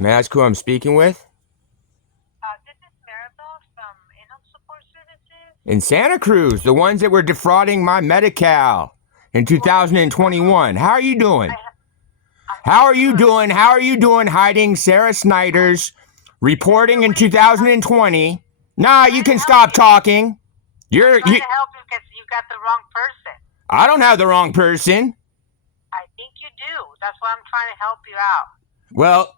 May I ask who I'm speaking with? This is Mariel from In-Home Support Services. In Santa Cruz, the ones that were defrauding my Medi-Cal in 2021. How are you doing? How are you doing? How are you doing hiding Sarah Snyder's reporting in 2020? Nah, you can stop talking. I'm trying to help you because you got the wrong person. I don't have the wrong person. I think you do. That's why I'm trying to help you out. Well,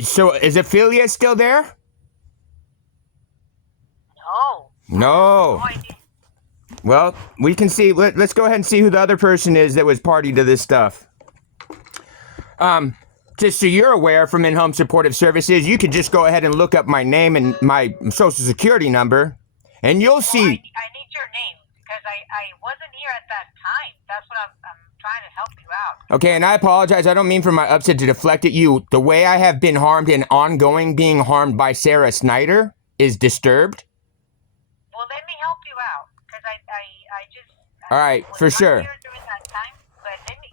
so is Ophelia still there? No. No. No idea. Well, we can see. Let's go ahead and see who the other person is that was party to this stuff. Just so you're aware, from In-Home Supportive Services, you could just go ahead and look up my name and my social security number, and you'll see. I need your name because I wasn't here at that time. That's what I'm trying to help you out. Okay, and I apologize. I don't mean for my upset to deflect at you. The way I have been harmed and ongoing being harmed by Sarah Snyder is disturbed. Well, let me help you out because I just. All right, for sure. Here during that time, but give me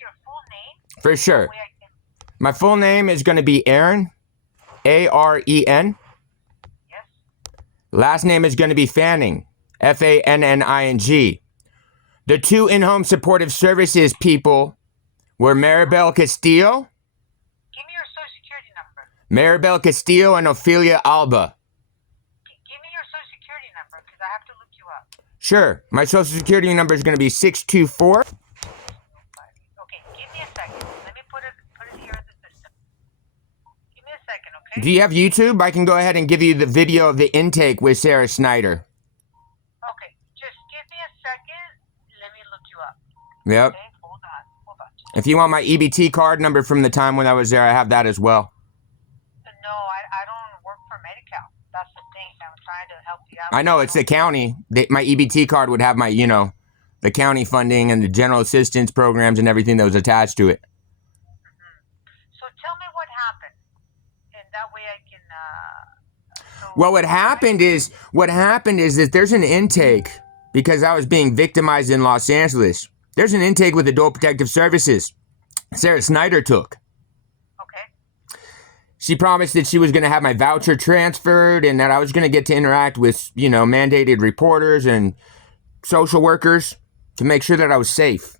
your full name. For sure. That way I can. My full name is going to be Aaron, A-R-E-N. Yes. Last name is going to be Fanning, F-A-N-N-I-N-G. The two In-Home Supportive Services people were Mariel Castillo. Give me your social security number. Mariel Castillo and Ophelia Alba. Give me your social security number because I have to look you up. Sure. My social security number is going to be 624. Okay, give me a second. Let me put it here in the system. Give me a second, okay? Do you have YouTube? I can go ahead and give you the video of the intake with Sarah Snyder. Okay, just give me a second. Let me look you up. Yep. Okay, hold on. If you want my EBT card number from the time when I was there, I have that as well. No, I don't work for Medi-Cal. That's the thing. I'm trying to help you out. I know, it's the county. My EBT card would have my, the county funding and the general assistance programs and everything that was attached to it. So tell me what happened. And that way I can... Well, what happened is that there's an intake because I was being victimized in Los Angeles. There's an intake with Adult Protective Services. Sarah Snyder took. Okay. She promised that she was going to have my voucher transferred and that I was going to get to interact with, mandated reporters and social workers to make sure that I was safe.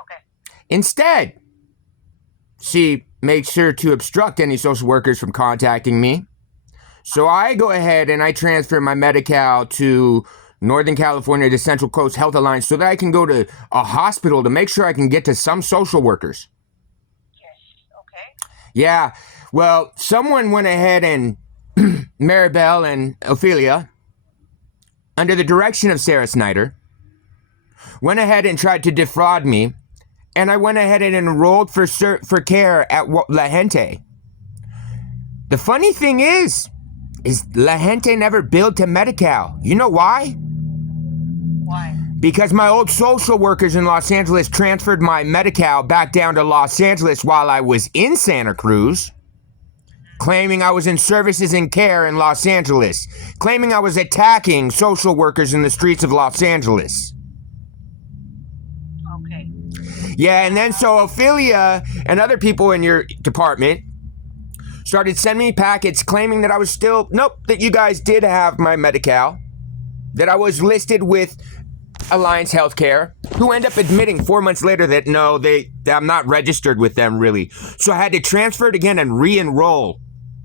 Okay. Instead, she made sure to obstruct any social workers from contacting me. So I go ahead and I transfer my Medi-Cal to Northern California to Central Coast Health Alliance so that I can go to a hospital to make sure I can get to some social workers. Yes. Okay. Yeah. Well, someone went ahead and Mariel and Ophelia, under the direction of Sarah Snyder, went ahead and tried to defraud me, and I went ahead and enrolled for care at La Gente. The funny thing is La Gente never billed to Medi-Cal. You know why? Why? Because my old social workers in Los Angeles transferred my Medi-Cal back down to Los Angeles while I was in Santa Cruz, claiming I was in services and care in Los Angeles, claiming I was attacking social workers in the streets of Los Angeles. Okay. Yeah, and then so Ophelia and other people in your department started sending me packets claiming that I was that you guys did have my Medi-Cal, that I was listed with Alliance Healthcare, who end up admitting 4 months later that no, I'm not registered with them really. So I had to transfer it again and re-enroll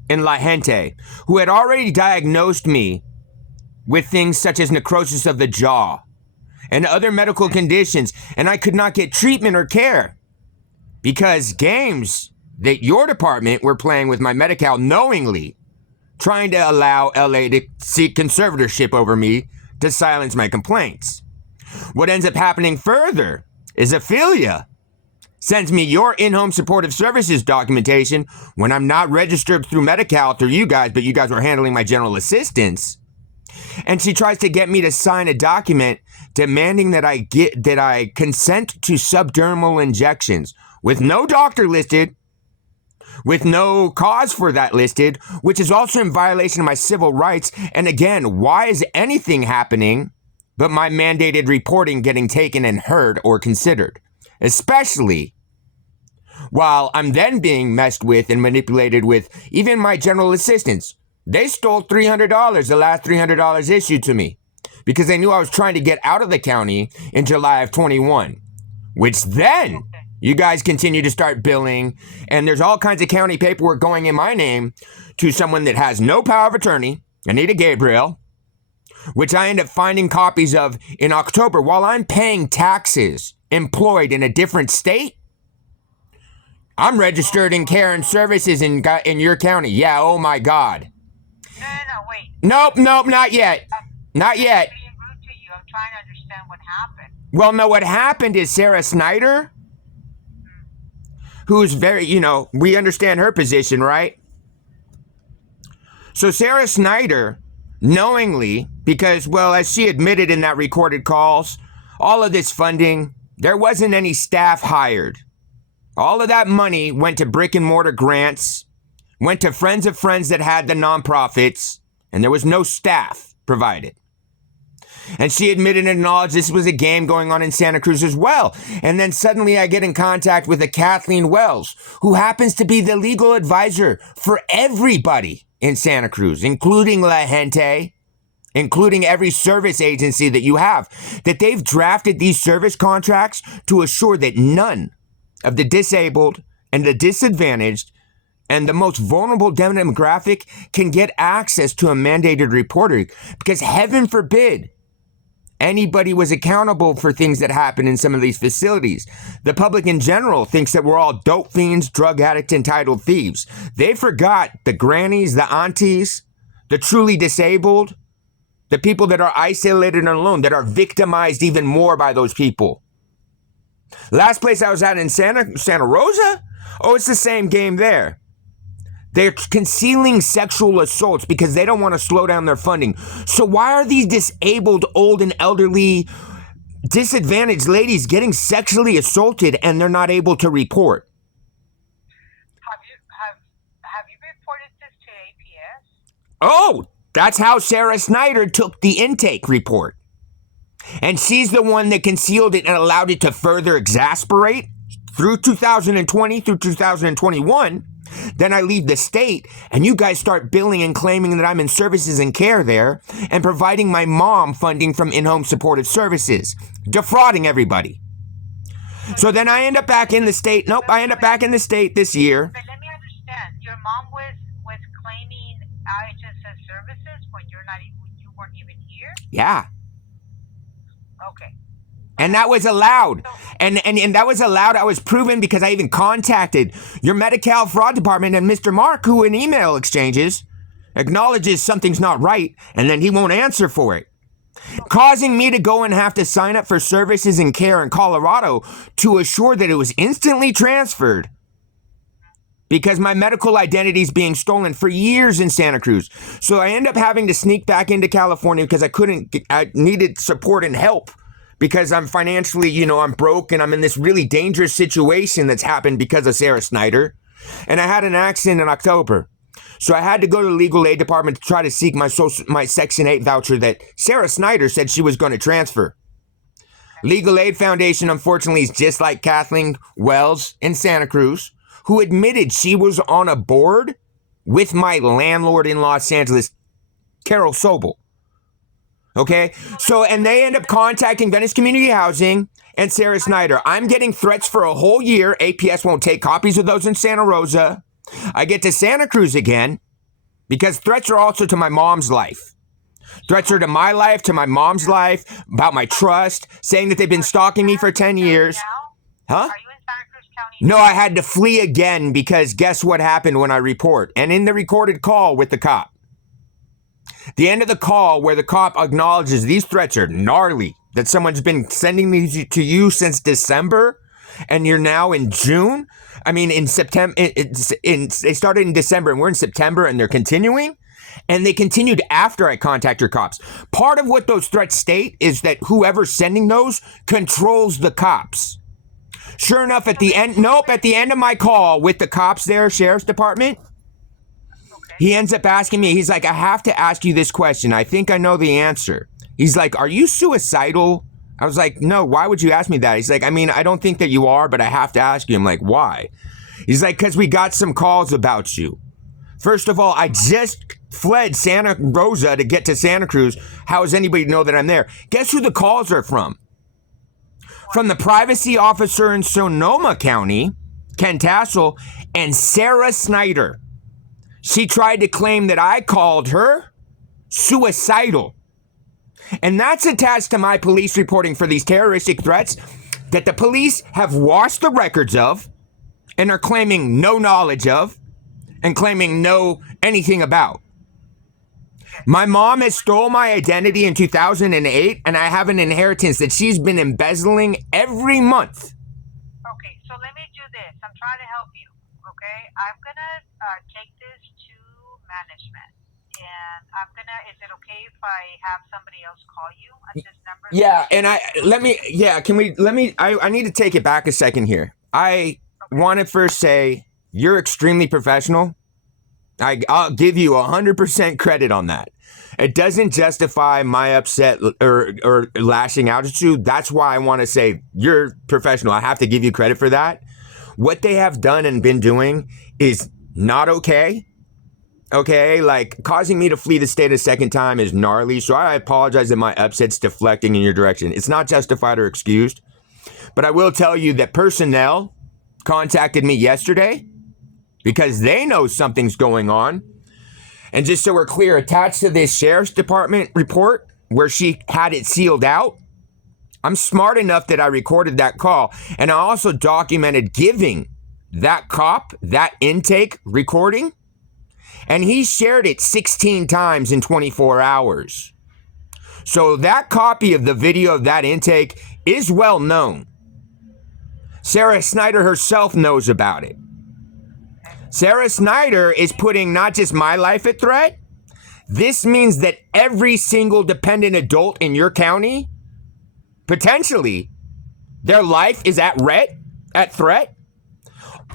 in La Gente, who had already diagnosed me with things such as necrosis of the jaw and other medical conditions, and I could not get treatment or care because games that your department were playing with my Medi-Cal knowingly, trying to allow LA to seek conservatorship over me to silence my complaints. What ends up happening further is Ophelia sends me your In-Home Supportive Services documentation when I'm not registered through Medi-Cal through you guys, but you guys were handling my general assistance. And she tries to get me to sign a document demanding that I consent to subdermal injections with no doctor listed, with no cause for that listed, which is also in violation of my civil rights. And again, why is anything happening but my mandated reporting getting taken and heard or considered? Especially while I'm then being messed with and manipulated with even my general assistants. They stole $300, the last $300 issued to me, because they knew I was trying to get out of the county in July of 21, which then you guys continue to start billing, and there's all kinds of county paperwork going in my name to someone that has no power of attorney, Anita Gabriel, which I end up finding copies of in October while I'm paying taxes employed in a different state. I'm registered in care and services in your county. Yeah, oh my God. No, wait. Nope, not yet. Not yet. I'm being rude to you. I'm trying to understand what happened. Well, no, what happened is Sarah Snyder, who's very, we understand her position, right? So Sarah Snyder, knowingly, because, well, as she admitted in that recorded calls, all of this funding, there wasn't any staff hired. All of that money went to brick and mortar grants, went to friends of friends that had the nonprofits, and there was no staff provided. And she admitted and acknowledged this was a game going on in Santa Cruz as well. And then suddenly I get in contact with a Kathleen Wells, who happens to be the legal advisor for everybody in Santa Cruz, including La Gente, including every service agency that you have, that they've drafted these service contracts to assure that none of the disabled and the disadvantaged and the most vulnerable demographic can get access to a mandated reporter, because heaven forbid anybody was accountable for things that happen in some of these facilities. The public in general thinks that we're all dope fiends, drug addicts, entitled thieves. They forgot the grannies, the aunties, the truly disabled, the people that are isolated and alone, that are victimized even more by those people. Last place I was at in Santa Rosa? Oh, it's the same game there. They're concealing sexual assaults because they don't want to slow down their funding. So why are these disabled, old and elderly, disadvantaged ladies getting sexually assaulted and they're not able to report? Have you reported this to APS? Oh, that's how Sarah Snyder took the intake report. And she's the one that concealed it and allowed it to further exasperate through 2020 through 2021. Then I leave the state and you guys start billing and claiming that I'm in services and care there and providing my mom funding from in-home supportive services, defrauding everybody. So then I end up back in the state. Nope, I end up back in the state this year. But let me understand. Your mom was claiming IHSS services when you weren't even here? Yeah. Okay. And that was allowed. And that was allowed. I was proven because I even contacted your Medi-Cal fraud department and Mr. Mark, who in email exchanges acknowledges something's not right, and then he won't answer for it, causing me to go and have to sign up for services and care in Colorado to assure that it was instantly transferred because my medical identity is being stolen for years in Santa Cruz. So I end up having to sneak back into California because I needed support and help. Because I'm financially, I'm broke and I'm in this really dangerous situation that's happened because of Sarah Snyder. And I had an accident in October. So I had to go to the legal aid department to try to seek my Section 8 voucher that Sarah Snyder said she was going to transfer. Legal Aid Foundation, unfortunately, is just like Kathleen Wells in Santa Cruz, who admitted she was on a board with my landlord in Los Angeles, Carol Sobel. Okay, so, and they end up contacting Venice Community Housing and Sarah Snyder. I'm getting threats for a whole year. APS won't take copies of those in Santa Rosa. I get to Santa Cruz again because threats are also to my mom's life. Threats are to my life, to my mom's life, about my trust, saying that they've been stalking me for 10 years. Huh? Are you in Santa Cruz County? No, I had to flee again because guess what happened when I report? And in the recorded call with the cop. The end of the call where the cop acknowledges these threats are gnarly, that someone's been sending these to you since December, and you're now in June. I mean, in September, they started in December, and we're in September, and they're continuing. And they continued after I contact your cops. Part of what those threats state is that whoever's sending those controls the cops. Sure enough, at the end of my call with the cops there, Sheriff's Department, he ends up asking me, he's like, I have to ask you this question. I think I know the answer. He's like, are you suicidal? I was like, no, why would you ask me that? He's like, I mean, I don't think that you are, but I have to ask you. I'm like, why? He's like, because we got some calls about you. First of all, I just fled Santa Rosa to get to Santa Cruz. How does anybody know that I'm there? Guess who the calls are from? From the privacy officer in Sonoma County, Ken Tassel, and Sarah Snyder. She tried to claim that I called her suicidal. And that's attached to my police reporting for these terroristic threats that the police have washed the records of and are claiming no knowledge of and claiming no anything about. My mom has stole my identity in 2008, and I have an inheritance that she's been embezzling every month. Okay, so let me do this. I'm trying to help you, okay? I'm going to take this to management. And I'm going to, is it okay if I have somebody else call you at this number? Yeah, and I need to take it back a second here. I want to first say you're extremely professional. I'll give you 100% credit on that. It doesn't justify my upset or lashing out at you. That's why I want to say you're professional. I have to give you credit for that. What they have done and been doing is not okay. Okay, like causing me to flee the state a second time is gnarly. So I apologize that my upset's deflecting in your direction. It's not justified or excused. But I will tell you that personnel contacted me yesterday because they know something's going on. And just so we're clear, attached to this sheriff's department report where she had it sealed out, I'm smart enough that I recorded that call. And I also documented giving that cop that intake recording. And he shared it 16 times in 24 hours. So that copy of the video of that intake is well known. Sarah Snyder herself knows about it. Sarah Snyder is putting not just my life at threat. This means that every single dependent adult in your county, potentially, their life is at threat.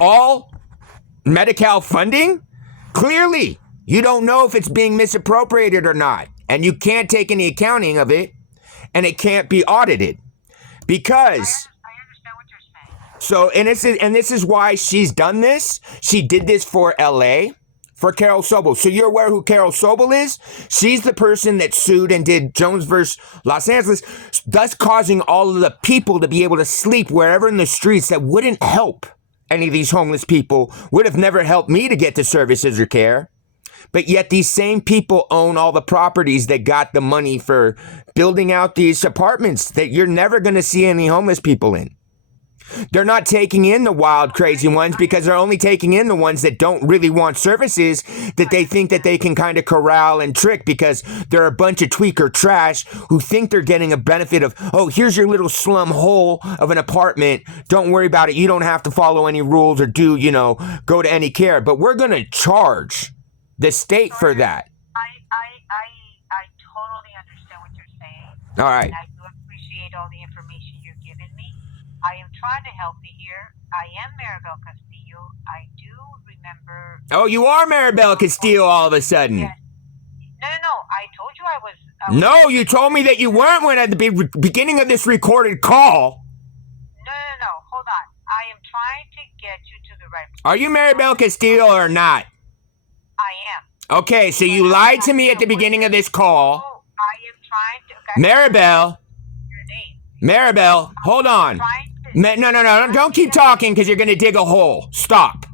All Medi-Cal funding, clearly, you don't know if it's being misappropriated or not. And you can't take any accounting of it, and it can't be audited. Because so, and this is why she's done this. She did this for LA, for Carol Sobel. So you're aware who Carol Sobel is? She's the person that sued and did Jones versus Los Angeles, thus causing all of the people to be able to sleep wherever in the streets that wouldn't help any of these homeless people, would have never helped me to get to services or care. But yet these same people own all the properties that got the money for building out these apartments that you're never going to see any homeless people in. They're not taking in the wild, crazy ones because they're only taking in the ones that don't really want services that they think that they can kind of corral and trick because they're a bunch of tweaker trash who think they're getting a benefit of, oh, here's your little slum hole of an apartment. Don't worry about it. You don't have to follow any rules or go to any care. But we're going to charge the state for that. I totally understand what you're saying. All right. And I do appreciate all the information you're giving me. I am trying to help you here. I am Mariel Castillo. I do remember. Oh, you are Mariel Castillo all of a sudden. Yes. No. I told you I was. No, you told me that you weren't when at the beginning of this recorded call. No. Hold on. I am trying to get you to the right place. Are you Mariel Castillo or not? I am. Okay, so you lied to me at the beginning of this call. Oh, I am trying to. Mariel. Your name. Mariel, hold on. No. Don't keep talking because you're going to dig a hole. Stop.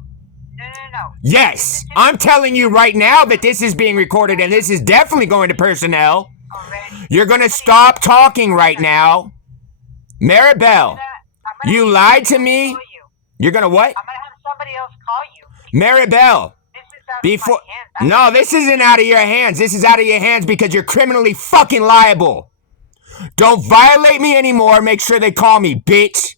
No. Yes, I'm telling you right now that this is being recorded and this is definitely going to personnel. Already. You're going to stop talking right now. Mariel, you lied to me. You're going to what? I'm going to have somebody else call you. Mariel. Before, no, this isn't out of your hands. This is out of your hands because you're criminally fucking liable. Don't violate me anymore. Make sure they call me, bitch.